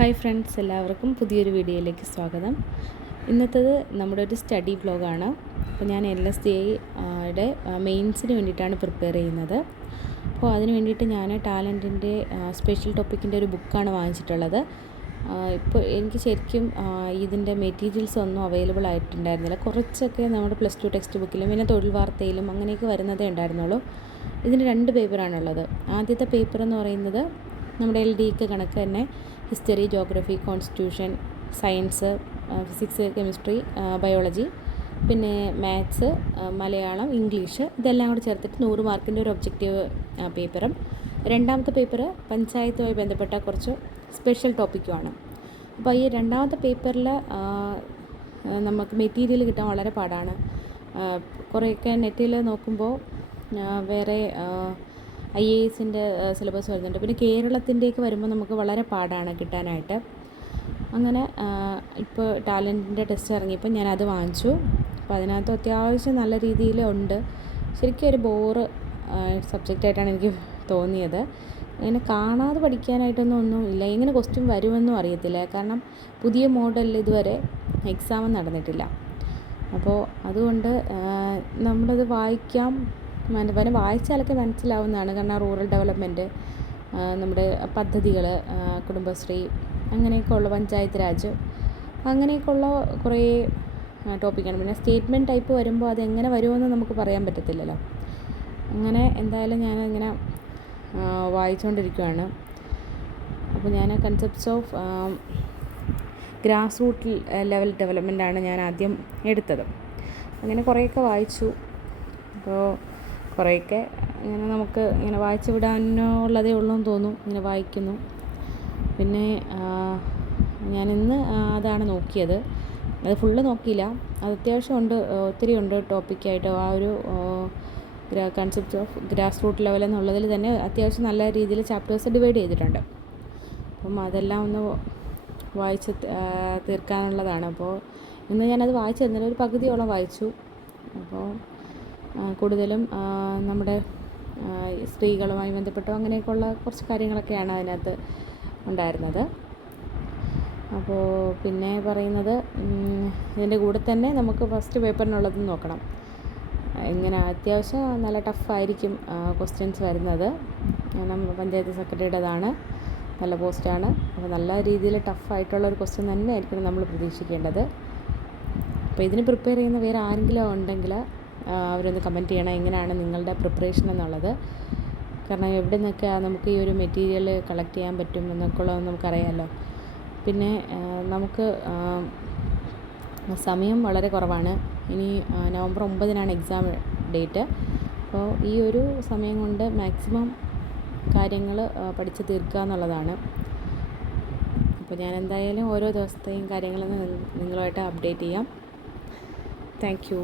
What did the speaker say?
Hi friends, എല്ലാവർക്കും പുതിയൊരു വീഡിയോയിലേക്ക് സ്വാഗതം. ഇന്നത്തേത് നമ്മുടെ ഒരു സ്റ്റഡി വ്ലോഗാണ്. അപ്പോൾ ഞാൻ LSDIയുടെ മെയിൻസിന് വേണ്ടിയിട്ടാണ് പ്രിപ്പയർ ചെയ്യുന്നത്. അപ്പോൾ അതിന് വേണ്ടിയിട്ട് ഞാൻ ടാലൻറ്റിൻ്റെ സ്പെഷ്യൽ ടോപ്പിക്കിൻ്റെ ഒരു ബുക്കാണ് വാങ്ങിച്ചിട്ടുള്ളത്. ഇപ്പോൾ എനിക്ക് ശരിക്കും ഇതിൻ്റെ മെറ്റീരിയൽസ് ഒന്നും അവൈലബിൾ ആയിട്ടുണ്ടായിരുന്നില്ല. കുറച്ചൊക്കെ നമ്മുടെ +2 ടെക്സ്റ്റ് ബുക്കിലും പിന്നെ തൊഴിൽ വാർത്തയിലും അങ്ങനെയൊക്കെ വരുന്നതേ ഉണ്ടായിരുന്നുള്ളൂ. ഇതിന് 2 പേപ്പറാണുള്ളത്. ആദ്യത്തെ പേപ്പർ എന്ന് പറയുന്നത് നമ്മുടെ LDക്ക് കണക്ക് തന്നെ history, geography, constitution, science, physics, chemistry, biology, പിന്നെ മാത്സ്, മലയാളം, ഇംഗ്ലീഷ് ഇതെല്ലാം കൂടി ചേർത്തിട്ട് 100 മാർക്കിൻ്റെ ഒരു ഒബ്ജക്റ്റീവ് പേപ്പറും. രണ്ടാമത്തെ പേപ്പർ പഞ്ചായത്തുമായി ബന്ധപ്പെട്ട കുറച്ച് സ്പെഷ്യൽ ടോപ്പിക്കുമാണ്. അപ്പോൾ ഈ രണ്ടാമത്തെ പേപ്പറിൽ നമുക്ക് മെറ്റീരിയൽ കിട്ടാൻ വളരെ പാടാണ്. കുറേയൊക്കെ നെറ്റിൽ നോക്കുമ്പോൾ വേറെ IASൻ്റെ സിലബസ് വരുന്നുണ്ട്. പിന്നെ കേരളത്തിൻ്റെയൊക്കെ വരുമ്പോൾ നമുക്ക് വളരെ പാടാണ് കിട്ടാനായിട്ട്. അങ്ങനെ ഇപ്പോൾ ടാലൻറ്റിൻ്റെ ടെസ്റ്റ് ഇറങ്ങിയപ്പോൾ ഞാനത് വാങ്ങിച്ചു. അപ്പോൾ അതിനകത്ത് അത്യാവശ്യം നല്ല രീതിയിൽ ഉണ്ട്. ശരിക്കും ഒരു ബോറ് സബ്ജക്റ്റായിട്ടാണ് എനിക്ക് തോന്നിയത്. അങ്ങനെ കാണാതെ പഠിക്കാനായിട്ടൊന്നും ഇല്ല. എങ്ങനെ ക്വസ്റ്റ്യൻ വരുമെന്നും അറിയത്തില്ല. കാരണം പുതിയ മോഡലിൽ ഇതുവരെ എക്സാം നടന്നിട്ടില്ല. അപ്പോൾ അതുകൊണ്ട് നമ്മളത് വായിച്ചാലൊക്കെ മനസ്സിലാവുന്നതാണ്. കാരണം റൂറൽ ഡെവലപ്മെൻറ്റ്, നമ്മുടെ പദ്ധതികൾ, കുടുംബശ്രീ, അങ്ങനെയൊക്കെയുള്ള പഞ്ചായത്ത് രാജ്, അങ്ങനെയൊക്കെയുള്ള കുറേ ടോപ്പിക്കാണ്. പിന്നെ സ്റ്റേറ്റ്മെൻറ്റ് ടൈപ്പ് വരുമ്പോൾ അതെങ്ങനെ വരുമെന്ന് നമുക്ക് പറയാൻ പറ്റത്തില്ലല്ലോ. അങ്ങനെ എന്തായാലും ഞാനിങ്ങനെ വായിച്ചുകൊണ്ടിരിക്കുകയാണ്. അപ്പോൾ ഞാൻ concepts of grass root level ഡെവലപ്മെൻറ്റാണ് ഞാൻ ആദ്യം എടുത്തത്. അങ്ങനെ കുറേയൊക്കെ വായിച്ചു. അപ്പോൾ കുറേയൊക്കെ ഇങ്ങനെ നമുക്ക് ഇങ്ങനെ വായിച്ചു വിടാനുള്ളതേ ഉള്ളൂ എന്ന് തോന്നും. ഇങ്ങനെ വായിക്കുന്നു. പിന്നെ ഞാനിന്ന് അതാണ് നോക്കിയത്. അത് ഫുള്ള് നോക്കിയില്ല. അത് അത്യാവശ്യം ഉണ്ട്, ഒത്തിരി ഉണ്ട് ടോപ്പിക്കായിട്ട്. ആ ഒരു concept of grass root level എന്നുള്ളതിൽ തന്നെ അത്യാവശ്യം നല്ല രീതിയിൽ ചാപ്റ്റേഴ്സ് ഡിവൈഡ് ചെയ്തിട്ടുണ്ട്. അപ്പം അതെല്ലാം ഒന്ന് വായിച്ച് തീർക്കാനുള്ളതാണ്. അപ്പോൾ ഇന്ന് ഞാനത് വായിച്ചു തന്നില്ല, ഒരു പകുതിയോളം വായിച്ചു. അപ്പോൾ കൂടുതലും നമ്മുടെ സ്ത്രീകളുമായി ബന്ധപ്പെട്ടോ അങ്ങനെയൊക്കെയുള്ള കുറച്ച് കാര്യങ്ങളൊക്കെയാണ് അതിനകത്ത് ഉണ്ടായിരുന്നത്. അപ്പോൾ പിന്നെ പറയുന്നത് ഇതിൻ്റെ കൂടെ തന്നെ നമുക്ക് ഫസ്റ്റ് പേപ്പറിനുള്ളതും നോക്കണം. ഇങ്ങനെ അത്യാവശ്യം നല്ല ടഫായിരിക്കും ക്വസ്റ്റ്യൻസ് വരുന്നത്. കാരണം പഞ്ചായത്ത് സെക്രട്ടറിയുടേതാണ്, നല്ല പോസ്റ്റാണ്. അപ്പോൾ നല്ല രീതിയിൽ ടഫായിട്ടുള്ളൊരു ക്വസ്റ്റ്യൻ തന്നെ ആയിരിക്കണം നമ്മൾ പ്രതീക്ഷിക്കേണ്ടത്. അപ്പോൾ ഇതിന് പ്രിപ്പയർ ചെയ്യുന്ന വേറെ ആരെങ്കിലും ഉണ്ടെങ്കിൽ അവരൊന്ന് കമൻറ്റ് ചെയ്യണം എങ്ങനെയാണ് നിങ്ങളുടെ പ്രിപ്പറേഷൻ എന്നുള്ളത്. കാരണം എവിടെ നിന്നൊക്കെയാണ് നമുക്ക് ഈ ഒരു മെറ്റീരിയൽ കളക്ട് ചെയ്യാൻ പറ്റും എന്നൊക്കെ ഉള്ളത് നമുക്കറിയാമല്ലോ. പിന്നെ നമുക്ക് സമയം വളരെ കുറവാണ്. ഇനി നവംബർ 9 എക്സാം ഡേറ്റ്. അപ്പോൾ ഈ ഒരു സമയം കൊണ്ട് മാക്സിമം കാര്യങ്ങൾ പഠിച്ച് തീർക്കുക എന്നുള്ളതാണ്. അപ്പോൾ ഞാൻ എന്തായാലും ഓരോ ദിവസത്തെയും കാര്യങ്ങൾ നിങ്ങളുമായിട്ട് അപ്ഡേറ്റ് ചെയ്യാം. Thank you.